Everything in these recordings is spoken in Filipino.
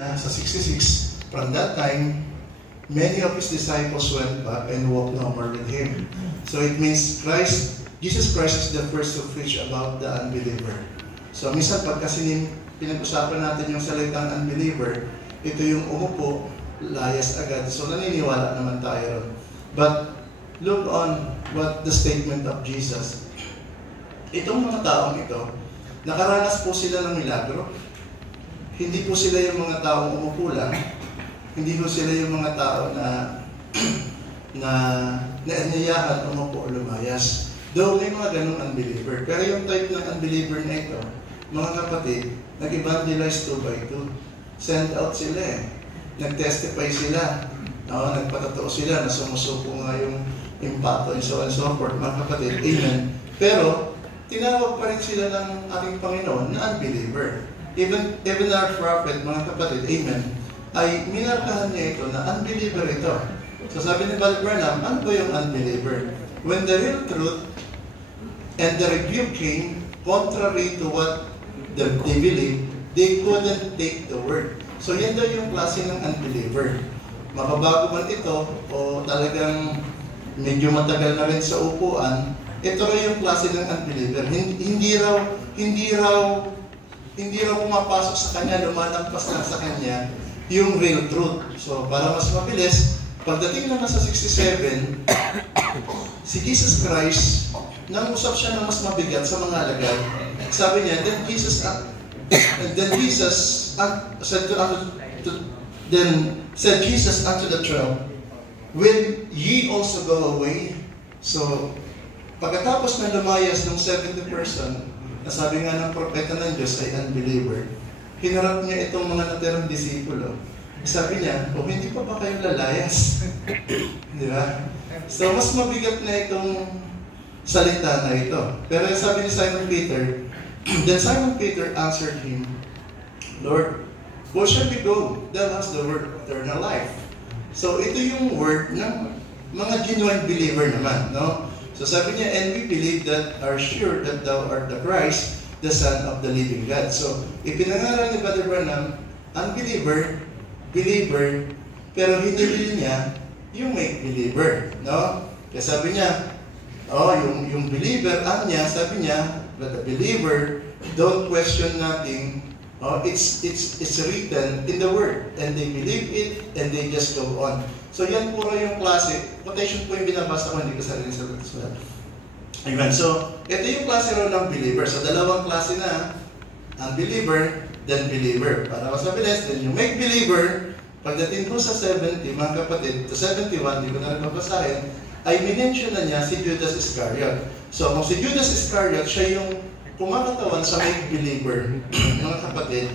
Sa 66, from that time, many of his disciples went back and walked no more with him. So it means Jesus Christ is the first to preach about the unbeliever. So minsan pag kasi pinag-usapan natin yung salitang unbeliever, ito yung umupo, layas agad. So naniniwala naman tayo ron. But look on what the statement of Jesus. Itong mga taong ito, nakaranas po sila ng milagro. Hindi po sila yung mga taong umupo lang. Hindi po sila yung mga tao na naanyayahan umupo o lumayas. Though may mga ganong unbeliever. Pero yung type ng unbeliever na ito, mga kapatid, nag-evangelize 2 by 2. Send out sila eh. Nag-testify sila. Nagpatotoo sila na sumusuko nga yung impacto and so on and so forth. Mga kapatid, amen. Pero, tinawag pa rin sila ng ating Panginoon na unbeliever. Even our prophet, mga kapatid, amen, ay minarkahan niya ito na unbeliever ito. So sabi ni Brother Branham, ano ba yung unbeliever? When the real truth and the rebuke came, contrary to what they believe, they couldn't take the word. So yan daw yung klase ng unbeliever. Mababago man ito o talagang medyo matagal na rin sa upuan, ito rin yung klase ng unbeliever. Hindi raw pumapasok sa kanya, lumalampas lang sa kanya yung real truth. So, para mas mabilis, pagdating naman sa 67, si Jesus Christ, nangusap siya na mas mabigat sa mga alagad. Sabi niya, then Jesus said Jesus unto the 12, will ye also go away? So, pagkatapos na lumayas ng 70 person, nasabi nga ng propeta ng Diyos ay unbeliever, hinarap niya itong mga natirang disipulo. Sabi niya, hindi pa ba kayo lalayas? Di ba? So, mas mabigat na itong salita na ito. Pero sabi ni Simon Peter, then Simon Peter answered him, Lord, where shall we go? Tell us the word of eternal life. So, ito yung word ng mga genuine believer naman, no? So sabi niya, and we believe that are sure that thou art the Christ, the Son of the living God. So, ipinangaral ni Brother Branham, unbeliever, believer, pero hinili niya yung make-believer. No? Kaya sabi niya, yung believer, sabi niya, but the believer, don't question nothing. It's written in the Word, and they believe it, and they just go on. So yan puro yung klase. Quotation po yung binabasa ko, hindi ko sarili sa sulat. Amen. So, ito yung klase ro ng believer. So, dalawang klase na, unbeliever, then believer. Para mas mabilis, then yung make believer, pagdating po sa 70, mga kapatid, to 71, hindi ko na rin mabasahin, ay minention na niya si Judas Iscariot. So, kung si Judas Iscariot, siya yung kumakatawan sa make believer. Mga kapatid,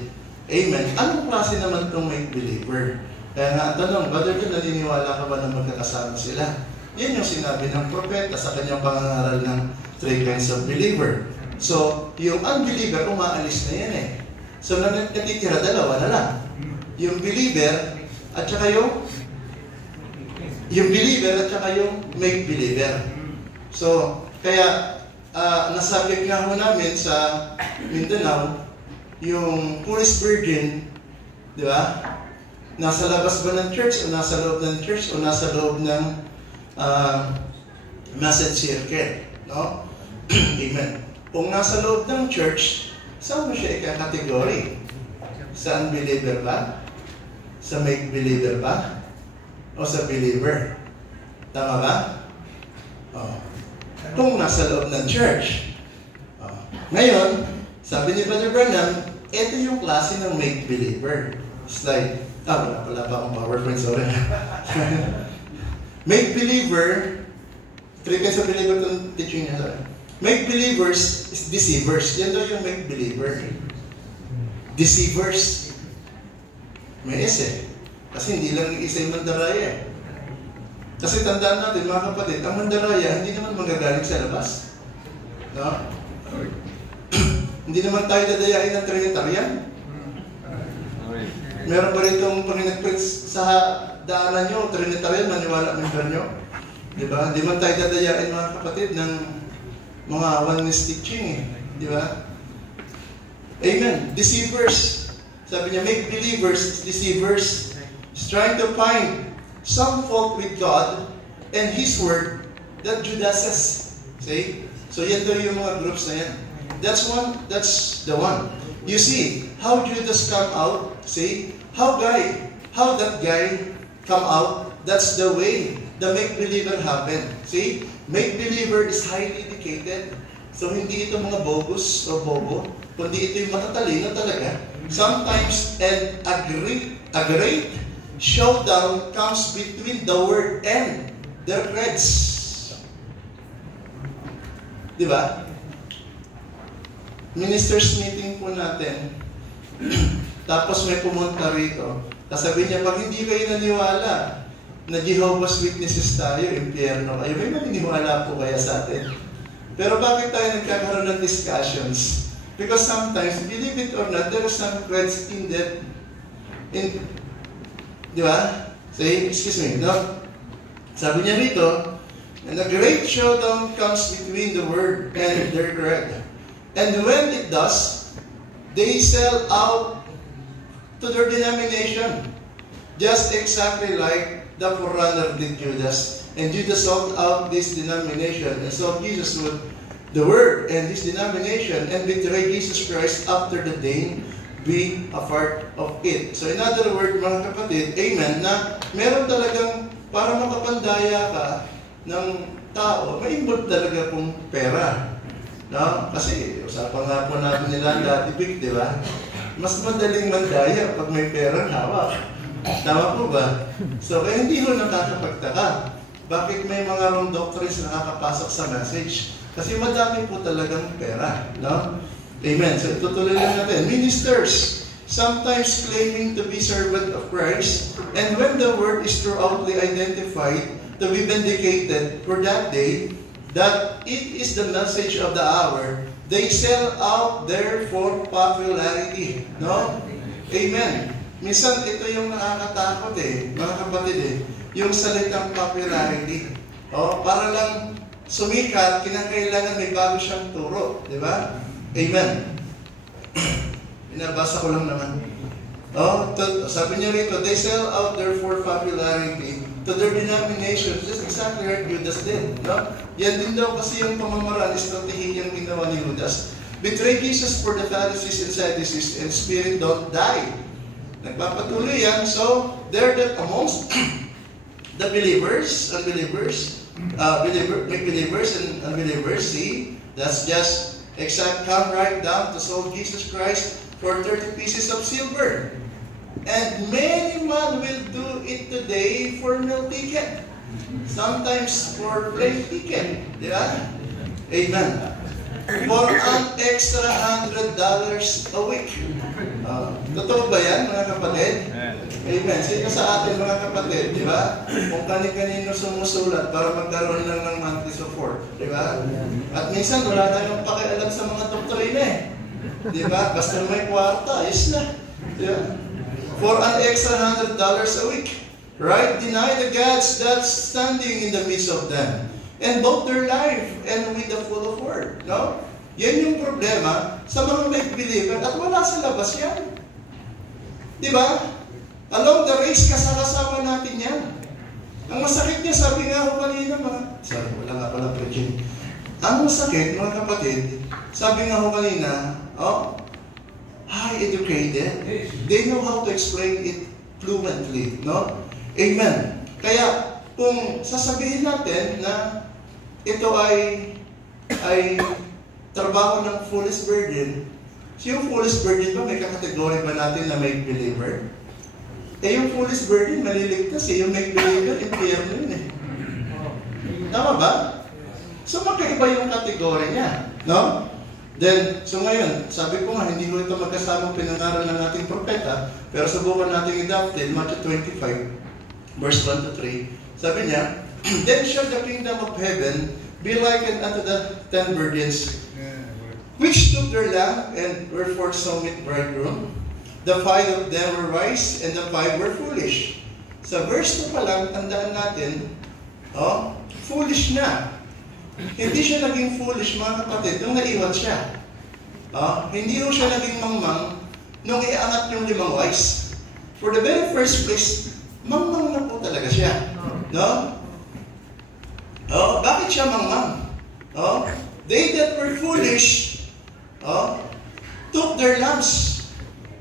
amen. Anong klase naman itong make believer? Kaya nga, tanong, Brother John, naniniwala ka ba na magkakasama sila? Yan yung sinabi ng propeta sa kanyang pangangaral ng 3 kinds of believer. So, yung unbeliever, umaalis na yan eh. So, natitira dalawa na lang. Yung believer, at saka yung make believer. So, kaya, nasabit nga ho namin sa Mindanao, yung Purest Virgin, di ba? Nasa labas ba ng church o nasa loob ng church o nasa loob ng message circle, no? Amen. Kung nasa loob ng church, saan mo siya ika-category? Sa unbeliever ba? Sa make-believer ba? O sa believer? Tama ba? Kung nasa loob ng church. Ngayon, sabi ni Brother Branham, ito yung klase ng make-believer. Slide. Wala pala pa akong PowerPoint, sorry. Make believer, 3 kinds of believer itong teaching niya, sorry. Make believers is deceivers. Yan daw yung make believer. Deceivers. May S eh. Kasi hindi lang isa yung mandaraya eh. Kasi tandaan natin, mga kapatid, ang mandaraya hindi naman magagaling sa labas. No? Hindi naman tayo dadayain ng Trinitarian. Meron ba ritong pag nag-preach sa daanan nyo, Trinitarian, maniwala member nyo? Diba? Di man tayo dadayain, mga kapatid, ng mga oneness teaching eh. Diba? Amen. Deceivers. Sabi niya, make believers, deceivers, is trying to find some fault with God and His Word that Judases. See? So yan daw yung mga groups na yan. That's the one. You see, how Judas come out, see? How that guy come out, that's the way the make-believer happen. See? Make-believer is highly educated. So hindi ito mga bogus o bobo, kundi ito yung matatalino talaga. Sometimes, and a great showdown comes between the Word and their creeds. Di ba? Ministers meeting po natin, tapos may pumunta rito. Sabi niya, pag hindi kayo naniwala na Jehovah's Witnesses tayo, impyerno kayo, may maniniwala po kaya sa atin. Pero bakit tayo nagkakaroon ng discussions? Because sometimes, believe it or not, there are some creeds in that, di ba? Say, excuse me, no? Sabi niya rito, and a great showdown comes between the Word and their creed. And when it does, they sell out to their denomination. Just exactly like the forerunner did Judas. And Judas sold out this denomination and sold Jesus with the Word and His denomination and betrayed Jesus Christ after the day be a part of it. So in other words, mga kapatid, amen, na meron talagang para makapandaya ka ng tao, may involved talaga pong pera. No? Kasi usapan nga po natin nila dati, di ba? Mas madaling mandaya pag may perang hawak. Tama po ba? So kaya hindi ho nakakapagtaka. Bakit may mga wrong doctrines na nakakapasok sa message? Kasi madami po talagang pera. No? Amen. So itutuloy lang natin. Ministers, sometimes claiming to be servant of Christ, and when the word is throughoutly identified to be vindicated for that day, that it is the message of the hour, they sell out there for popularity. No? Amen. Minsan ito yung nakakatakot mga kapatid yung salitang popularity. Para lang sumikat, kinakailangan may bago siyang turo. Di ba? Amen. Binabasa ko lang naman. Sabi niya rito, they sell out there for popularity to their denomination. Just exactly like Judas did. No? Yan din daw kasi yung pamamaraan, estratehiyang ginawa ni Judas. Betray Jesus for the Pharisees and Sadducees, and spirit don't die. Nagpapatuloy yan. So, there that amongst the believers, unbelievers, believers and unbelievers, see, that's just exact, come right down to sold Jesus Christ for 30 pieces of silver. And many man will do it today for meal ticket. Sometimes for plane ticket. Di ba? Amen. For an extra $100 a week. Totoo ba yan, mga kapatid? Amen. Sino sa atin, mga kapatid, di ba? Kung kani-kanino sumusulat para magkaroon lang ng monthly support. Di ba? At minsan, wala na yung pakialam sa mga doktrina Di ba? Basta may kwarta, ayos na. Di ba? For an extra $100 a week. Right? Deny the gods that's standing in the midst of them. And both their life and with the full of word. No? Yan yung problema sa mga make-believer at wala sa labas yan. Di ba? Along the race, kasama natin yan. Ang masakit niya, sabi nga ako kanina, wala nga pala preaching. Ang masakit, mga kapatid, sabi nga ako kanina, high educated, they know how to explain it fluently, no? Amen. Kaya, kung sasabihin natin na ito ay trabaho ng foolish virgin, yung foolish virgin ba, may kakategory ba natin na make believer? Yung foolish virgin, maliligtas yung make believer, impyerno yun Tama ba? So, magkaiba yung kategory niya, no? Then, so ngayon, sabi ko nga, hindi ko ito magkasamang pinangaral ng ating propeta, pero subukan natin i-adapted, Matthew 25, verse 1 to 3. Sabi niya, then shall the kingdom of heaven be likened unto the 10 virgins, which took their lamp and were forth to meet bridegroom. The 5 of them were wise, and the 5 were foolish. Sa verse 2 pa lang, tandaan natin, foolish na. Hindi siya naging foolish, mga kapatid, nung naiwan siya. Hindi ho siya naging mangmang nung iangat yung 5 wise. For the very first place, mangmang na po talaga siya. No? Bakit siya mangmang? They that were foolish, took their lamps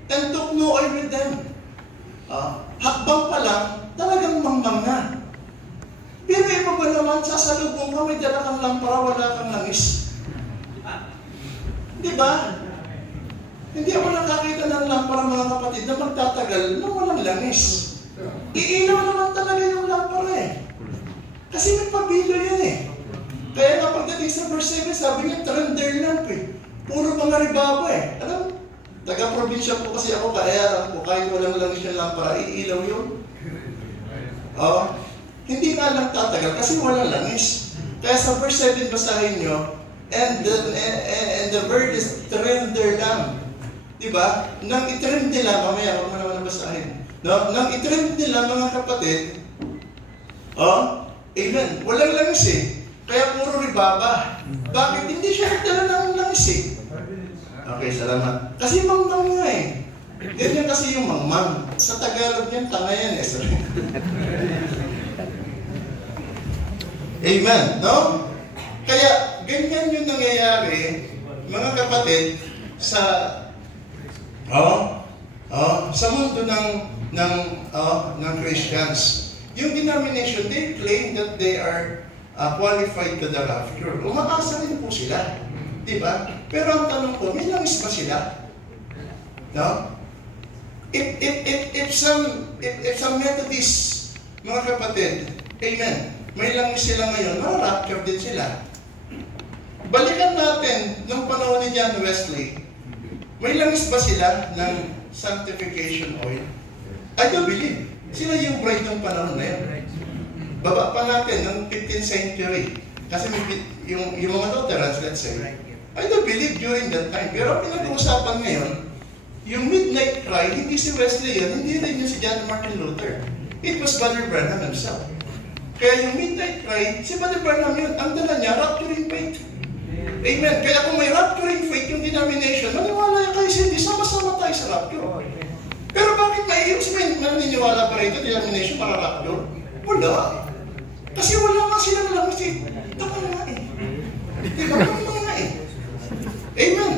and took no oil with them. Hakbang pa lang, talagang mangmang na. Pero iba ba naman, sasalubong ka, may dala kang lampara, wala kang langis. Di ba? Hindi ako nakakita ng lampara, mga kapatid, na magtatagal na walang langis. Iilaw naman talaga yung lampara eh. Kasi may pabilo yan eh. Kaya nga pagdating sa verse 7, sabi niya, trender lamp eh. Puro mga ribaba eh. Alam, taga-probinsya po kasi ako, kaya alam ko, kahit walang langis yung lampara, iilaw yun. Hindi nga lang tatagal kasi walang langis. Kaya sa verse 7 basahin nyo, and the word is trim their lamp. Diba? Nang itrim nila, mamaya, wag mo naman nabasahin. No? Nang itrim nila, mga kapatid, amen, walang langis eh. Kaya puro ribaba. Bakit? Hindi siya nagdala ng langis eh. Okay, salamat. Kasi mangmang nga eh. Ganyan kasi yung mangmang. Sa Tagalog yan, tanga yan eh. Sorry. Amen, no? Kaya, ganyan yung nangyayari, mga kapatid, sa mundo ng Christians. Yung denomination, they claim that they are qualified to the rapture. Umaasa rin po sila. Diba? Pero ang tanong ko, may langis ba sila? No? If some Methodists, mga kapatid, amen, may langis sila ngayon, ma-rapture din sila. Balikan natin nung panahon ni John Wesley. May langis ba sila ng sanctification oil? I don't believe. Sila yung bride ng panahon na yun. Baba pa natin ng 15th century. Kasi yung mga Lutherans, let's say, I don't believe during that time. Pero pinag-uusapan ngayon, yung midnight cry, hindi si Wesley yun, hindi rin yung si John Martin Luther. It was Brother Branham himself. Kaya yung midnight cry, si Brother Branham yun, ang dala niya, rapturing faith. Amen. Kaya kung may rapturing faith yung denomination, maniwala kayo hindi sama-sama tayo sa rapture. Pero bakit naniniwala pa rin ito, denomination para rapture? Wala. Kasi wala nga silang langis eh. Tama nga eh. Diba? Tama nga eh. Amen.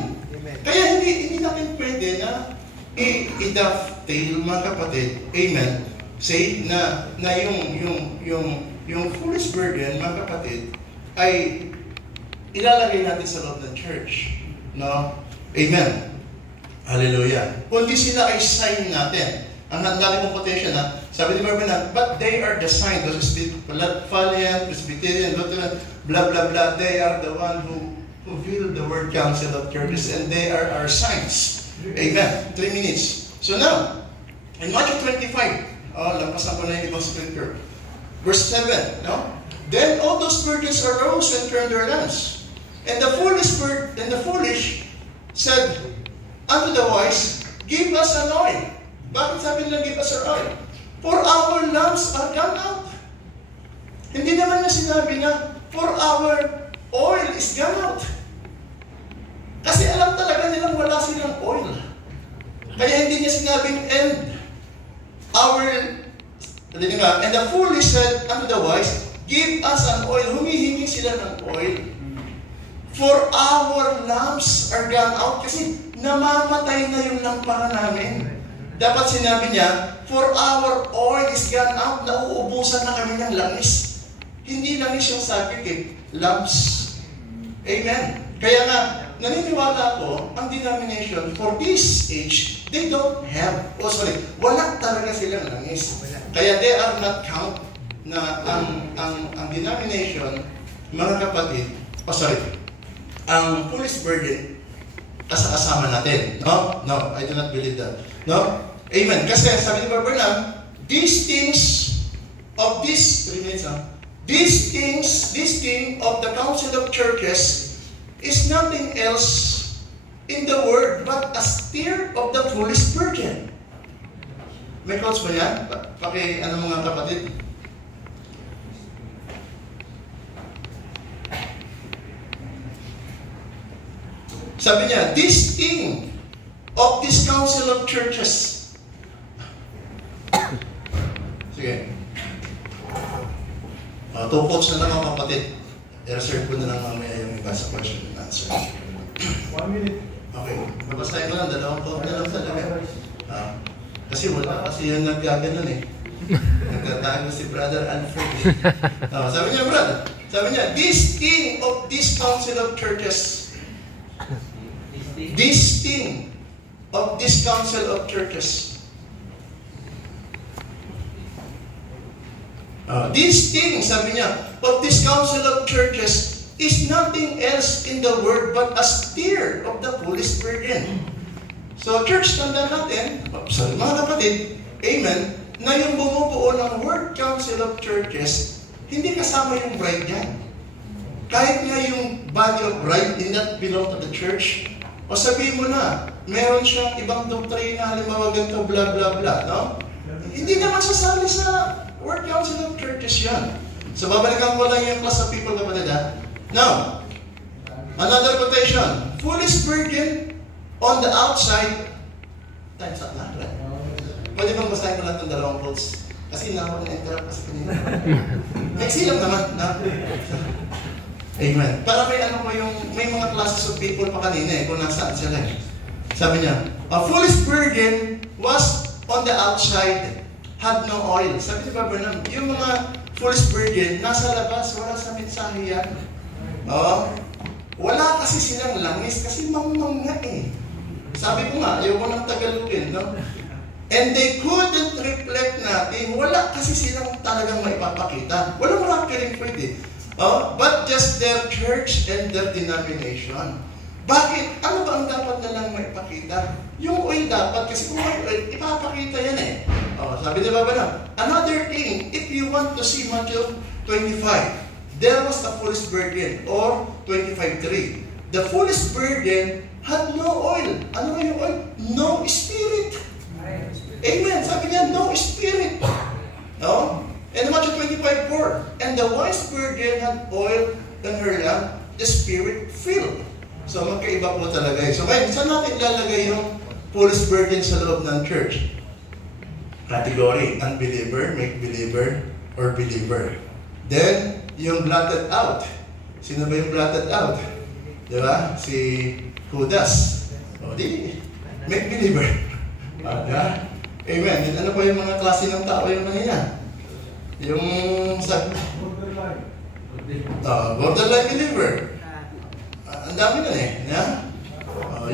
Kaya hindi natin pwede na i-dovetail, mga kapatid. Amen. Say na yung foolish burden, mga kapatid, ay ilalagay natin sa loob ng church. No? Amen. Hallelujah. Kundi sila ay sign natin. Ang dami mong quotation na, sabi ni Barbanan, but they are the sign, those Valiant, Presbyterian, Lutheran, blah, blah, blah, they are the one who reveal the word council of churches, and they are our signs. Amen. 3 minutes. So now, in Matthew 25, lampasan ko na yung ibang scripture. Verse 7, no? Then all those virgins arose and turned their lamps. And the foolish said unto the wise, give us an oil. Bakit sabi nila, give us an oil? For our lamps are gone out. Hindi naman na sinabi na, for our oil is gone out. Kasi alam talaga nilang wala silang oil. Kaya hindi niya sinabing, and the foolish said unto the wise, give us an oil. Humihingi sila ng oil. For our lamps are gone out. Kasi namamatay na yung lampara namin. Dapat sinabi niya, for our oil is gone out. Nauubusan na kami ng langis. Hindi langis yung sabi eh. Lamps. Amen. Kaya nga, naniniwala ko, ang denomination for this age, they don't have, wala talaga silang langis. Kaya they are not count na ang denomination, mga kapatid, ang foolish burden, kasama natin. No, I do not believe that. No? Amen. Kasi sabi ni Barbanam, these things of this thing of the council of churches is nothing else in the word but a steer of the foolish virgin. May quotes ba yan? Mga kapatid? Sabi niya, this thing of this council of churches. Sige. 2 quotes na lang mga kapatid. I-reserve ko na lang mamaya yung iba sa question and answer. 1 minute. Okay. Mabastahin ko lang. 2 quote na lang talaga. Kasi wala. Kasi yun nagkaganon eh. Nagtatago si Brother Alfred. Sabi niya, brother. Sabi niya, this thing of this council of churches. This thing of this council of churches. This thing, sabi niya, of this council of churches is nothing else in the word but a stir of the Holy Spirit. So, church, tanda natin, sorry mga kapatid, amen, na yung bumubuo ng word council of churches, hindi kasama yung bride yan. Kahit nga yung body of bride did not belong to the church, o sabihin mo na, meron siyang ibang doktrina, halimbawa ganito, blah, blah, blah, no? Hindi naman sasali sa word council of churches yan. So, babalikan ko lang yung class of people kapatid, ha? Now, another quotation. Foolish virgin on the outside. Time's up na, right? Pwede bang basahin ko lang itong 2 quotes? Kasi na-interrupt kasi kanina. Next lang naman, na? Amen. Para may mga classes of people pa kanina kung nasaan sila eh. Sabi niya, a foolish virgin was on the outside, had no oil. Sabi ni Bernam, yung mga foolish virgin, nasa labas, wala sa mensahe yan. Wala kasi silang langis, kasi mamang nga eh. Sabi ko nga, ayaw ko ng Tagalogin, no? And they couldn't reflect natin, wala kasi silang talagang maipapakita. Walang miracle pwede. But just their church and their denomination. Bakit? Ano ba ang dapat nalang maipakita? Yung oil dapat, kasi kung may oil, ipapakita yan eh. Sabi ni Baba na, another thing, if you want to see Matthew 25, there was the foolish virgin, or 25:3. The foolish virgin had no oil. Ano ba yung oil? No spirit. Amen. Sabi niya, no spirit. No? And Matthew 25:4, and the wise virgin had oil in her lamp, the spirit filled. So magkaiba po talaga eh. So ngayon, saan natin ilalagay yung foolish virgin sa loob ng church? Category, unbeliever, make believer, or believer. Then, yung blotted out. Sino ba yung blotted out? Di ba? Si Judas. Make believer. Amen. And ano pa yung mga klase ng tao yung kanina? Yung borderline believer. Ang dami na eh.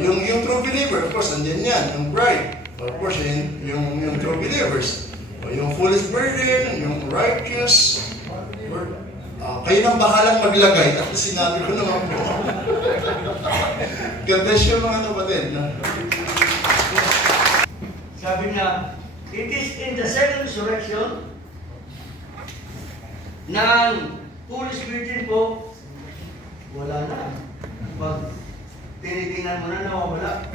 Yung true believer, of course, andyan yan. Yung bride. Of course, yung true believers. Yung foolish virgin, yung righteous. Kayo nang bahalang maglagay. At sinabi ko naman po. God bless you mga kapatid. Sabi niya, it is in the second resurrection ng foolish virgin po, wala na. Pag tinitingnan mo na, nawawala.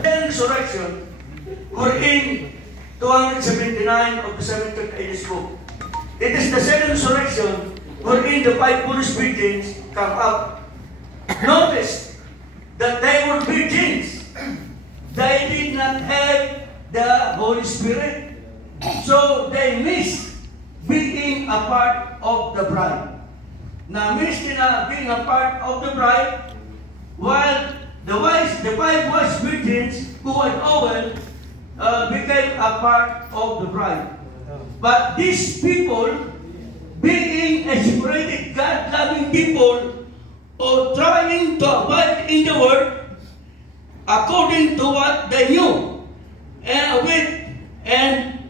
Second resurrection, wherein 279 of the 7th Ages book. It is the second resurrection wherein the 5 foolish virgins come up. Notice that they were virgins. They did not have the Holy Spirit. So they missed being a part of the bride. Now, missed being a part of the bride, while the 5 wise virgins who had oil became a part of the bride. But these people, being a separated, God-loving people, or trying to abide in the Word, according to what they knew, and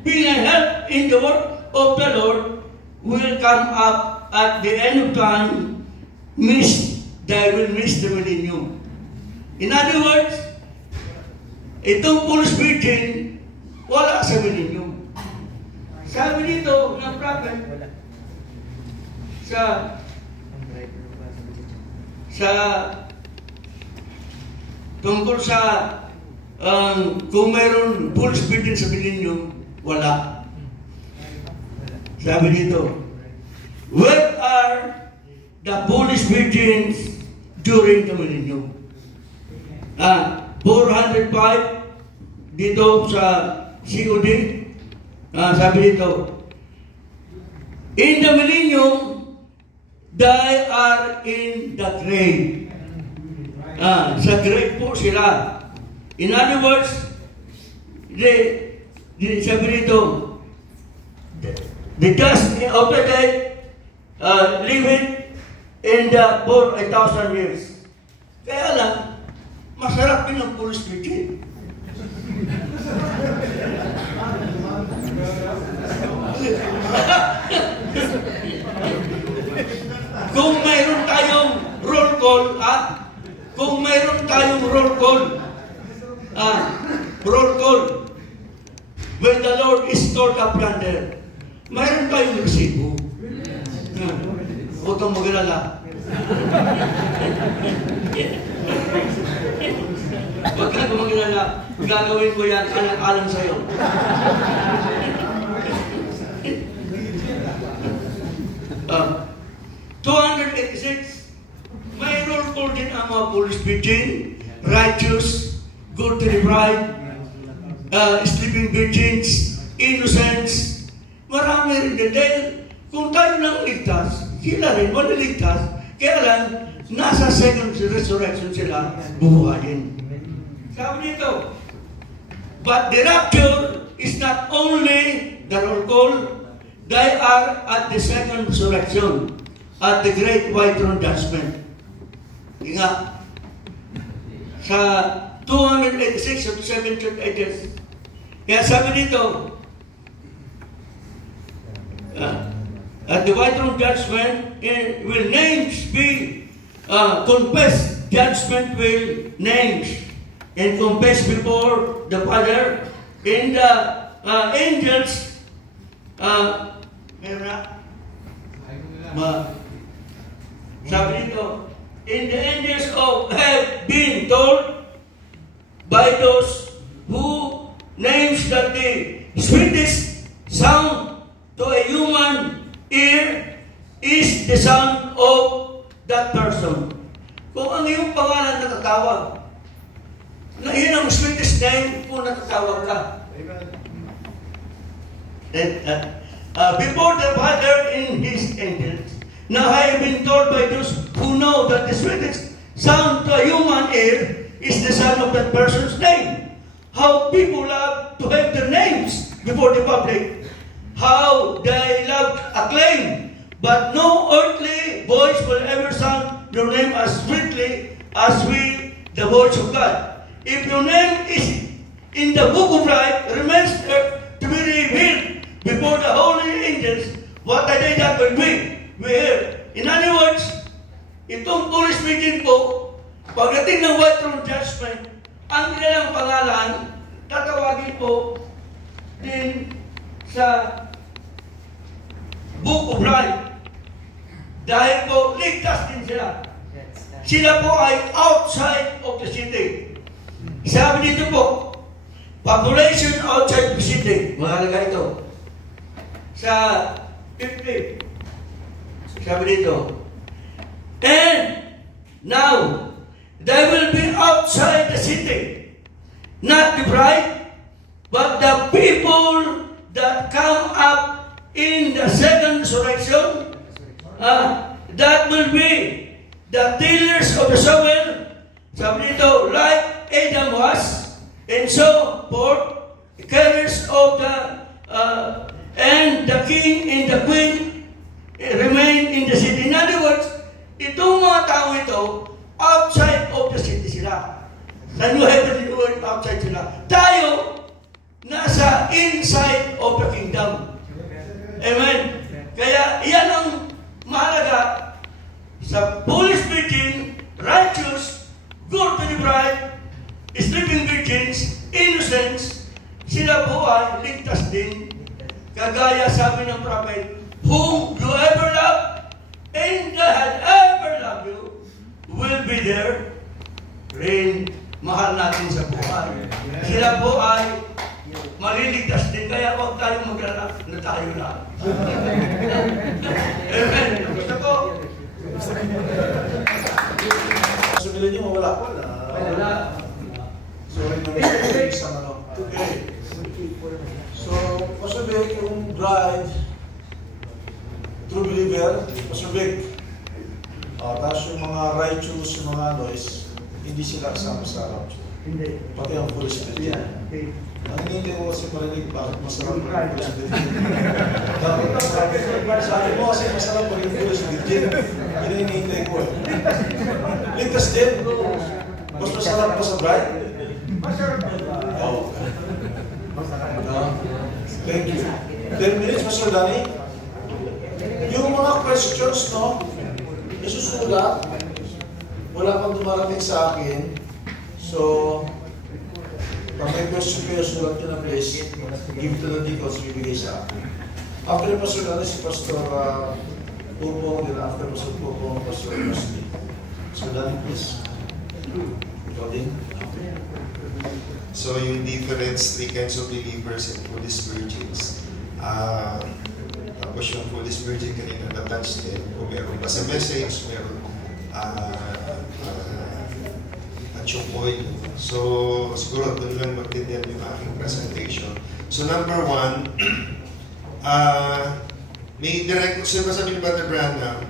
being a help in the work of the Lord, will come up at the end of time, they will miss the millennium. In other words, itong foolish virgin, wala sa millennium. Sabi dito ng prophet, tungkol sa kung mayroon foolish virgin sa millennium, wala. Sabi dito, where are the foolish virgins during the millennium? 405 dito sa COD. Sabi dito, in the millennium, they are in the grave. Sa grave po sila. In other words, sabi dito, the dust of the dead live in the for 1,000 years. Kaya lang, masarap din ang police preaching. Kung mayroon tayong roll call, when the Lord is called up yonder, mayroon tayong resibo. Huwag kang mag-alala. Huwag kang mag-alala. Gagawin ko yan, alang-alang sa'yo. Uh, 286, may roll call din ang mga police preaching, righteous, good to the bride, sleeping virgins, innocents. Marami rin din dahil kung tayo lang ligtas, sila rin maliligtas, kaya lang nasa second resurrection sila bubuhayin. Sabi dito, but the rapture is not only the roll call, they are at the second resurrection, at the great white throne judgment. Nga, sa 286 to 780, kaya sabi dito, at the white throne judgment, will names be confessed, judgment will names, and confess before the Father, and the angels, sabi dito, and the angels have been told by those who names that the sweetest sound to a human ear is the sound of that person. Kung ang iyong pangalan natatawag, na yun ang sweetest name kung natatawag ka. Before the Father in His angels. Now I have been told by those who know that the sweetest sound to a human ear is the sound of that person's name. How people love to have their names before the public. How they love acclaim. But no earthly voice will ever sound your name as sweetly as the voice of God. If your name is in the book of life, remains to be revealed before the holy angels, what a day that will be. We hear. In other words, itong police meeting po, pagdating ng white throne judgment, ang kanilang pangalan, tatawagin po din sa book of life. Dahil po, ligtas din sila. Sila po ay outside of the city. Sabi dito po, population outside the city. Mahalaga ito. Sa 50. Sabi dito, and now, they will be outside the city, not the bride, but the people that come up in the second resurrection, that will be the tillers of the soil. Sabi dito, like Adam was, and so forth, carriers of the, and the king and the queen remain in the city. In other words, itong mga tao ito, outside of the city sila. Sa New Heaven and New Earth, outside sila. Tayo, nasa inside of the kingdom. Amen. Kaya, iyan ang mahalaga sa police preaching, righteous, good to the bride, sleeping virgins, innocents, sila po ay ligtas din. Kagaya sabi ng prophet, whom you ever love, and God ever love you, will be there. Rin, mahal natin sa buhay. Sila po ay maliligtas din, kaya huwag tayong mag-alala na tayo na. Amen. Gusto ko. Gusto nila niyo mawala po. Wala. Sorry na may isang ano. Okay. So, Pastor Vic, yung bride, true believer, Pastor Vic, tapos yung mga righteous, yung mga ano is, hindi sila kasama sa rapture. Hindi. Pati ang Holy Spirit. Yeah. Okay. Ang hindi ko kasi marinig, bakit masarap ang Holy Spirit? Sabi mo kasi masarap ang Holy Spirit. Yun ang hinihintay ko eh. Ligtas din. Mas masarap pa sa bride? Masarap. Oo. Thank you. 10 minutes, Pastor Danny. Yung mga questions, no? Isusulat. Wala pang dumarating sa akin. So, pag may question kayo, sulat nyo na please. Give to the deacons, bibigay sa akin. After Pastor Danny, si Pastor Pupong, then after Pastor Pupong, Pastor Rusty. Pastor Danny, please. Ikaw din. So yung difference, 3 kinds of believers and foolish virgins. Tapos yung foolish virgin kanina na-touch din. Kung meron pa sa message, meron at yung point. So siguro doon lang magtindihan yung aking presentation. So number 1, may direct, sabi ni Brother Branham,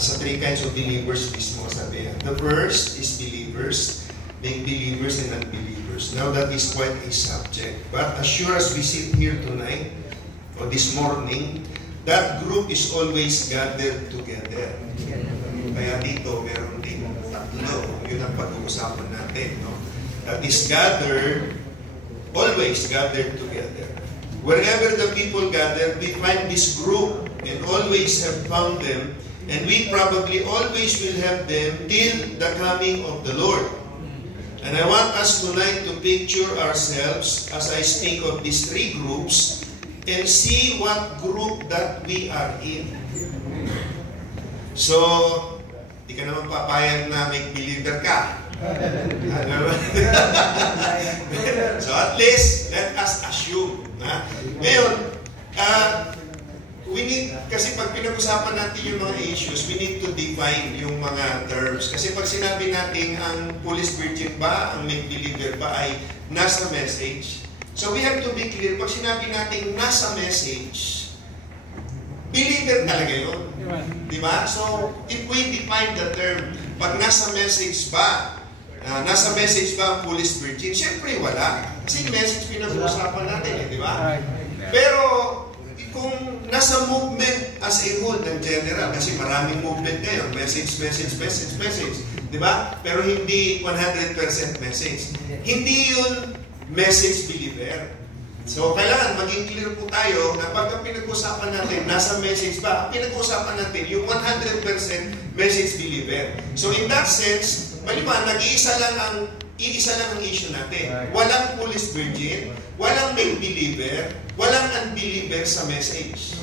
sa 3 kinds of believers mismo sabi. The first is believers, make believers and unbelievers. Now that is quite a subject. But as sure as we sit here tonight, or this morning, that group is always gathered together. Kaya dito, meron din 3. Yun ang pag-uusapan natin. No? That is gathered, always gathered together. Wherever the people gather, we find this group and always have found them, and we probably always will have them till the coming of the Lord. And I want us tonight to picture ourselves as I speak of these 3 groups and see what group that we are in. So, di ka naman papayag na make believer ka. So at least, let us assume. Ngayon, we need, kasi pag pinag-usapan natin yung mga issues, we need to define yung mga terms. Kasi pag sinabi natin ang foolish virgin ba, ang make believer ba ay nasa message. So we have to be clear, pag sinabi natin nasa message, believer talaga yun. Diba? So, if we define the term, pag nasa message ba ang foolish virgin? Siyempre wala. Kasi message pinag-uusapan natin, di ba? Pero, kung nasa movement as a whole ng general, kasi maraming movement ngayon, message, di ba? Pero hindi 100% message. Hindi yun message believer. So, kailangan maging clear po tayo na pag pinag-usapan natin, nasa message ba, pinag-usapan natin yung 100% message believer. So, in that sense, maliban, iisa lang ang issue natin. Walang foolish virgin, walang make believer, walang unbeliever sa message.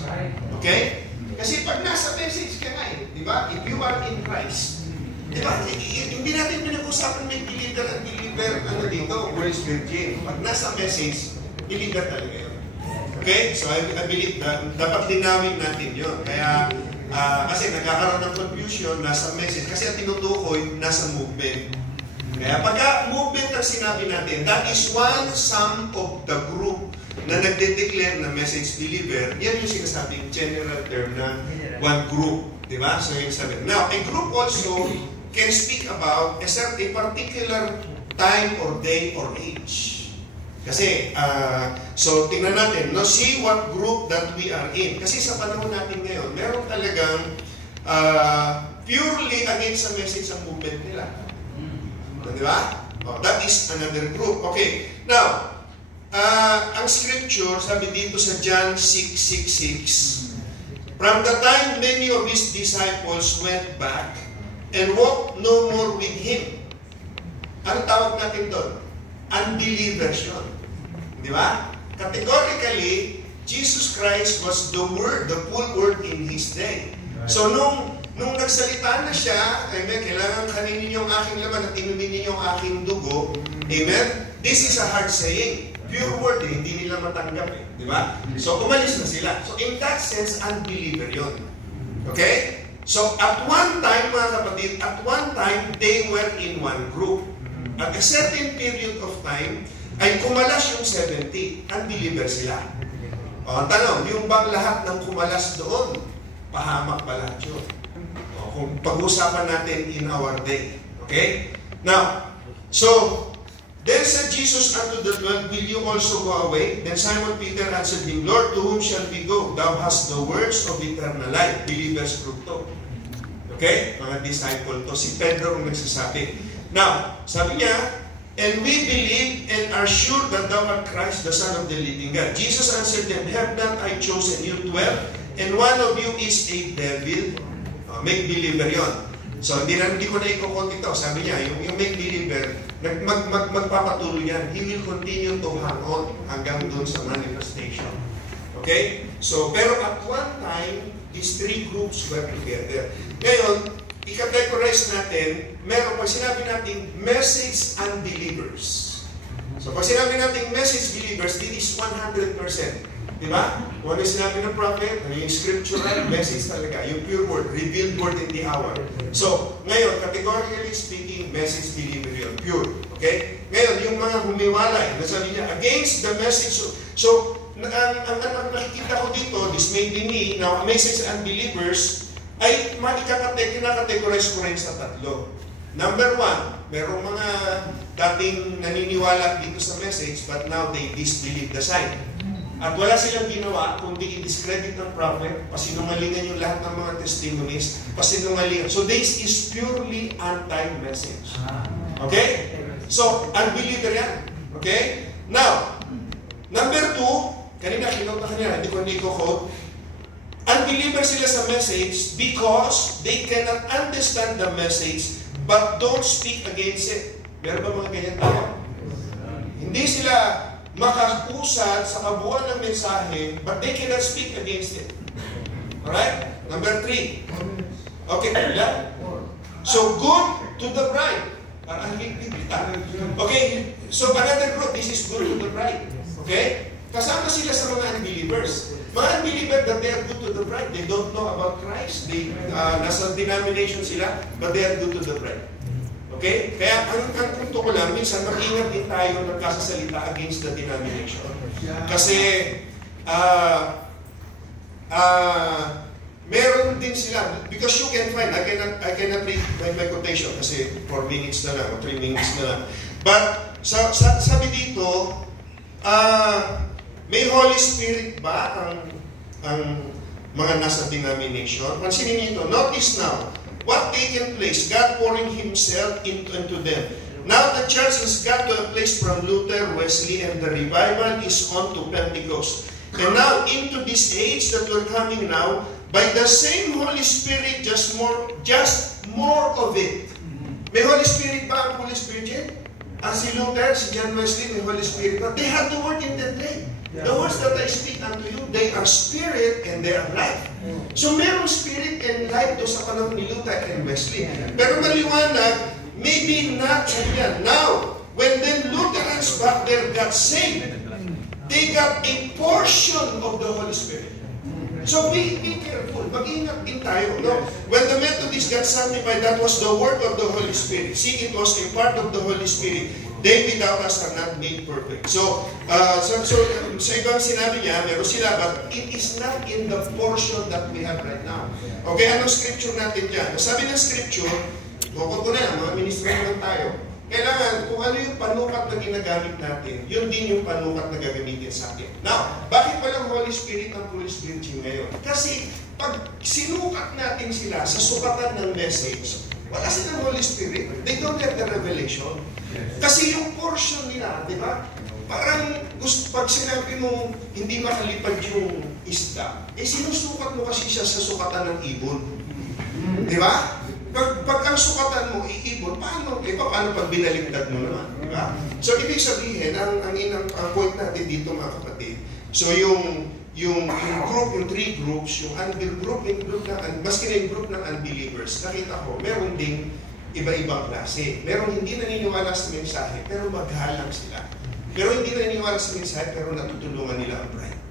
Okay? Kasi pag nasa message ka nga di ba? If you are in Christ, di ba? Hindi natin pinag-usapan make believer, unbeliever, dito, foolish virgin. Pag nasa message, believer talaga yun. Okay? So I believe that dapat linawin natin yun. Kaya, kasi nagkakaroon ng confusion, nasa message. Kasi ang tinutukoy, nasa movement. Kaya pagka movement ang sinabi natin, that is one sum of the group na nagde-declare na message believer. Yan yung sinasabing general term na one group. Diba? So yung sabi. Now, a group also can speak about a certain particular time or day or age. Kasi, so tingnan natin, no, see what group that we are in. Kasi sa panahon natin ngayon, meron talagang purely against sa message ang movement nila. Di ba? Oh, that is another group. Okay. Now, ang scripture, sabi dito sa John 6:66, from the time many of his disciples went back and walked no more with him. Ano tawag natin doon? Unbelievers yun. Di ba? Categorically, Jesus Christ was the Word, the full Word in His day. So, nung nagsalita na siya, amen, kailangan kanin ninyong aking laman at inumin ninyong aking dugo, amen, this is a hard saying. Pure word, hindi nila matanggap di ba? So, umalis na sila. So, in that sense, unbeliever yun. Okay? So, at one time, mga kapatid, they were in one group. At a certain period of time, ay kumalas yung 70. Unbeliever sila. O, ang tanong, yung bang lahat ng kumalas doon, pahamak pa lahat yun. O, kung pag-usapan natin in our day. Okay? Now, so, then said Jesus unto the 12, will you also go away? Then Simon Peter answered him, Lord, to whom shall we go? Thou hast the words of eternal life. Believers group to. Okay? Mga disciple to. Si Pedro ang nagsasabi. Now, sabi niya, and we believe and are sure that thou art Christ, the Son of the living God. Jesus answered them, have not I chosen you 12? And one of you is a devil. Make believer yon. So, hindi ko na ikukot ito. Sabi niya, yung make believer, magpapatuloy yan. He will continue to hang on hanggang dun sa manifestation. Okay? So, pero at one time, these three groups were together. Ngayon, i-categorize natin, meron pag sinabi natin message unbelievers. So pag sinabi natin message believers, it is 100%. Diba? Kung ano yung sinabi ng prophet, ano yung scriptural message talaga, yung pure word, revealed word in the hour. So, ngayon, categorically speaking, message believer yun, pure. Okay? Ngayon, yung mga humiwalay, nasabi niya, against the message. So ang nakikita ko dito, this may be me, now, message unbelievers, ay kinakategorize ko rin sa tatlo. Number one, merong mga dating naniniwala dito sa message, but now they disbelieve the sign. At wala silang ginawa kundi i-discredit ng prophet, pasinungalingan yung lahat ng mga testimonies, pasinungalingan. So this is purely anti-message. Okay? So, unbeliever yan. Okay? Now, number two, kanina kinota kanina, hindi ko quote, unbeliever sila sa message because they cannot understand the message but don't speak against it. Meron ba mga ganyan tayo? Hindi sila makakusad sa kabuuan ng mensahe but they cannot speak against it. Alright? Number three. Okay, yeah? So, good to the bride. Okay, so another group, this is good to the bride. Okay? Kasama sila sa mga unbelievers. Mga unbelievers that they are good to the bride. They don't know about Christ. They, nasa denomination sila, but they are good to the bride. Okay? Kaya ang punto ko lang, minsan mag-ingat din tayo nagkasasalita against the denomination. Kasi, meron din sila, because you can find, I cannot read my quotation kasi 4 minutes na lang, o 3 minutes na lang. But, sabi dito, may Holy Spirit ba ang mga nasa denomination? Pansinin niyo ito. Notice now, what taken place? God pouring Himself into them. Now the church has got to a place from Luther, Wesley, and the revival is on to Pentecost. And now into this age that we're coming now, by the same Holy Spirit, just more of it. May Holy Spirit ba ang Holy Spirit yet? Si Luther, si John Wesley, may Holy Spirit. But they had to work in that day. The words that I speak unto you, they are spirit and they are life. So merong spirit and life doon sa panahon ni Luther and Wesley. Pero maliwanag, maybe not yan. Now, when then Lutherans back there got saved, they got a portion of the Holy Spirit. So be careful. Mag-ingat din tayo. No? When the Methodists got sanctified, that was the work of the Holy Spirit. See, it was a part of the Holy Spirit. They without us are not made perfect. So sa ibang sinabi niya, meron sila, but it is not in the portion that we have right now. Okay, anong scripture natin dyan? Sabi ng scripture, bukod ko na lang, mga ministry lang tayo. Kailangan, kung ano yung panukat na ginagamit natin, yun din yung panukat na gagamitin sa atin. Now, bakit walang Holy Spirit ang Police Virgin ngayon? Kasi, pag sinukat natin sila sa sukatan ng message, wala silang Holy Spirit. They don't have the revelation. Kasi yung portion nila, di ba? Parang, pag sinabi mo, hindi makalipad yung isda, sinusukat mo kasi siya sa sukatan ng ibon. Di ba? Pag ang sukatan mo, iibon, paano pag binaligtad mo naman? Diba? So, ibig sabihin, ang point natin dito, mga kapatid, so yung group, yung three groups, yung group maski na yung group ng unbelievers, nakita ko, meron ding iba-ibang klase. Merong hindi naniniwala sa mensahe, pero maghalang sila. Pero hindi naniniwala sa mensahe, pero natutulungan nila ang bride.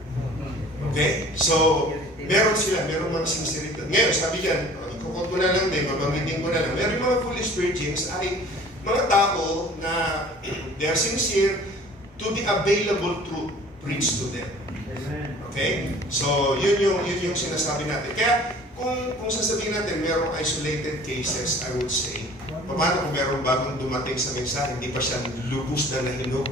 Okay? So, merong mga sinceridad. Ngayon, sabi dyan, kukot ko na lang din, mabanggitin ko na lang. Meron mga foolish virgins ay mga tao na they are sincere to the available truth preached to them. Okay? So, yun yung sinasabi natin. Kaya, kung sasabihin natin, merong isolated cases, I would say, paano kung merong bagong dumating sa mensahe, hindi pa siya lubos na nahinog,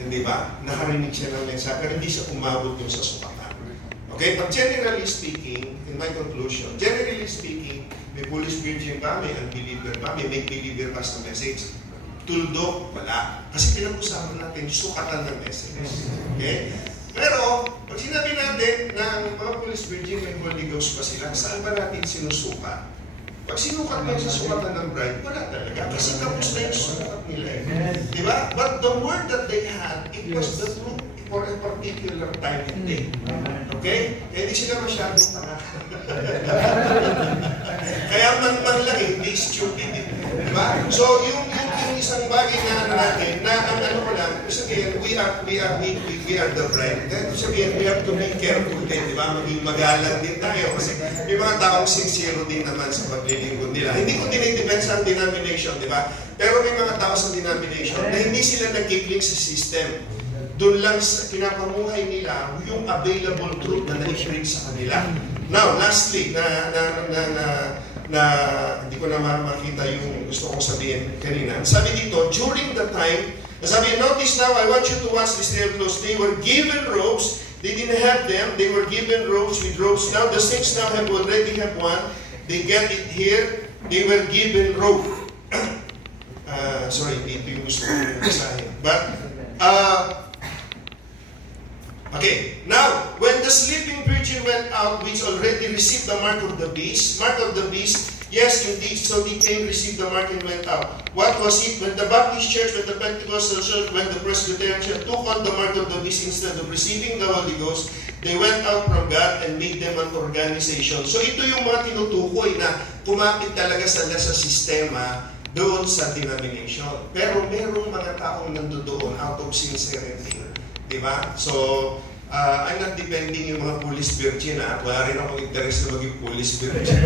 hindi ba? Nakarinig siya ng mensahe, pero hindi siya umabot yung sa sukatan. Okay? But generally speaking, in my conclusion, generally speaking, may foolish virgin ba? May unbeliever ba? May make-believer ba sa message? Tuldok, wala. Kasi pinag-usapan natin, sukatan ng message. Okay? Pero, pag sinabi natin na ang mga foolish virgin may Holy Ghost pa sila, saan ba natin sinusukat? Pag sinukat mo sa sukatan ng bride, wala talaga. Kasi tapos na yung sukat nila. Diba? But the word that they had, it was the truth for a particular time and day. Okay? Kaya hindi sila masyadong tanga. Kaya man lang hindi stupid. Diba? So, yung isang bagay na natin, na ang ano ko lang, sabihin, we are the bride. Sabihin, we have to be careful din, diba? Maging magalang din tayo. Kasi may mga taong sincere din naman sa paglilingkod nila. Hindi ko dinidepend sa denomination, diba? Pero may mga tao sa denomination na hindi sila nag-click sa system. Doon lang sa pinapamuhay nila yung available truth na na-preach sa kanila. Now, lastly, hindi ko na makita yung gusto kong sabihin kanina. Sabi dito, during the time, sabi, notice now, I want you to watch this real close. They were given robes. They didn't have them. They were given robes with robes. Now, the saints now already have one. They get it here. They were given robe. Sorry, dito yung gusto kong basahin. But, okay, now, when the sleeping virgin went out, which already received the mark of the beast, yes, indeed, so they came, received the mark, and went out. What was it? When the Baptist Church, when the Pentecostal Church, when the Presbyterian Church took on the mark of the beast instead of receiving the Holy Ghost, they went out from God and made them an organization. So ito yung mga tinutukoy na kumapit talaga sa sistema doon sa denomination. Pero merong mga taong nandoon out of sincerity. Diba? So, I'm not depending yung mga police virgin at wala rin akong interest na maging police virgin.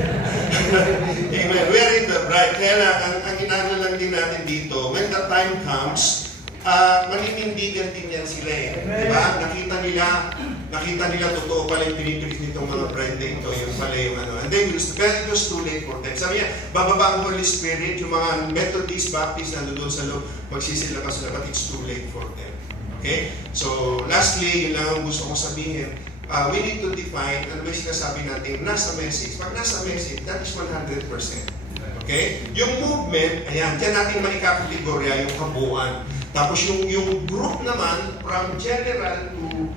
Amen. We are in the bride. Kaya na, ang inano lang din natin dito, when the time comes, maninindigan din yan sila eh. Diba? Nakita nila totoo pala yung pinipilit nitong mga bride na ito, yung pala yung ano. And then, it was too late for them. Sabi niya, bababa ang Holy Spirit, yung mga Methodist, Baptist, nandun sa loob, magsisilakas sila, but it's too late for them. Okay? So, lastly, yun lang ang gusto kong sabihin. We need to define, ano ba yung sinasabi natin, nasa message. Pag nasa message, that is 100%. Okay? Yung movement, ayan, dyan natin maikakategorya yung kabuuan. Tapos yung group naman, from general to,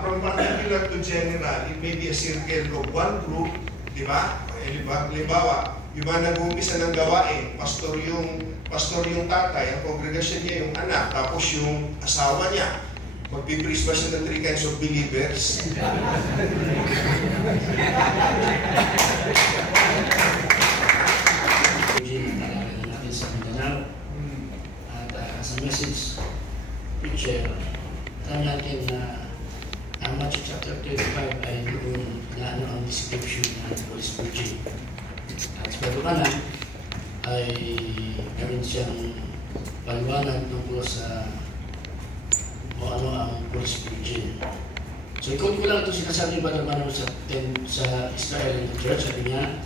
from particular to general, it may be a circle of one group, di ba? Halimbawa, yung mga nag-uumpisa ng gawain, pastor yung tatay, ang kongregasyon niya yung anak, tapos yung asawa niya. Magpipris ba siya ng 3 kinds of believers? Natin sa Mindanao. At sa message preacher, alam natin na ang Matthew chapter 35 ay doon na ang description ng Police Virgin. At sa pagkakanan ay gawin siyang paliwanag tungkol sa o ano ang Police Virgin. So ikot ko lang ito sinasabi ni Brother Manu sa Israel in the church. Sabi niya,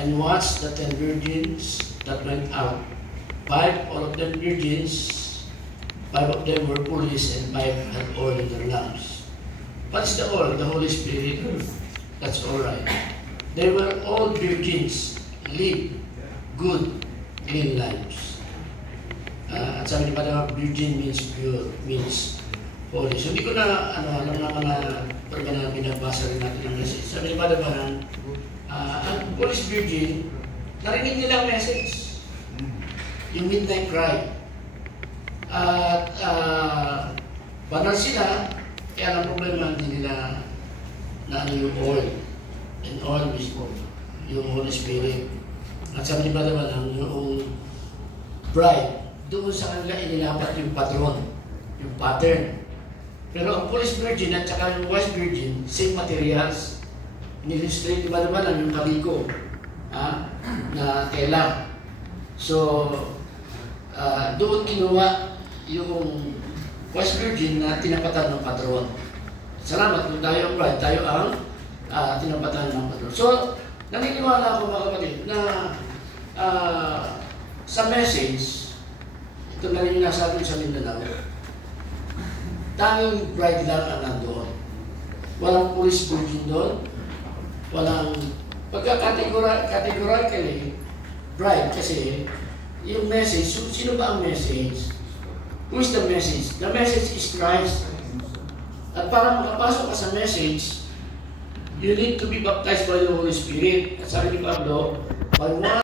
and watch the 10 virgins that went out. 5, all of them virgins, 5 of them were foolish, and 5 had oil in their lamps. What is the oil? The Holy Spirit. That's all right. They were all virgins, live good, clean lives. At sabi ni Padre, virgin means pure, means holy. So hindi ko na alam naman na pag binabasa rin natin ang message. Sabi ni Padre, ang Police Virgin, narinig nila ang message. Yung midnight cry. At banal sila, kaya ang problema hindi nila na yung oil. And oil is yung Holy Spirit. At sabi ni Brother Manang, yung bride, doon sa kanila inilapat yung patron, yung pattern. Pero ang Police Virgin at saka yung Wise Virgin, same materials. Nilistrate ni Brother Manang yung kaliko na tela. So, doon kinuha yung West Virgin na tinapatan ng patron. Salamat kung tayo ang bride, tayo ang tinapatan ng patron. So, naniniwala ako mga kapatid na sa message, ito na rin yung nasa atin sa Mindanao, tanging bride lang ang nandoon. Walang police virgin doon, walang pagka-categorically bride kasi yung message, sino ba ang message? Who is the message? The message is Christ. At para makapasok ka sa message, you need to be baptized by the Holy Spirit. At sabi ni Pablo, by one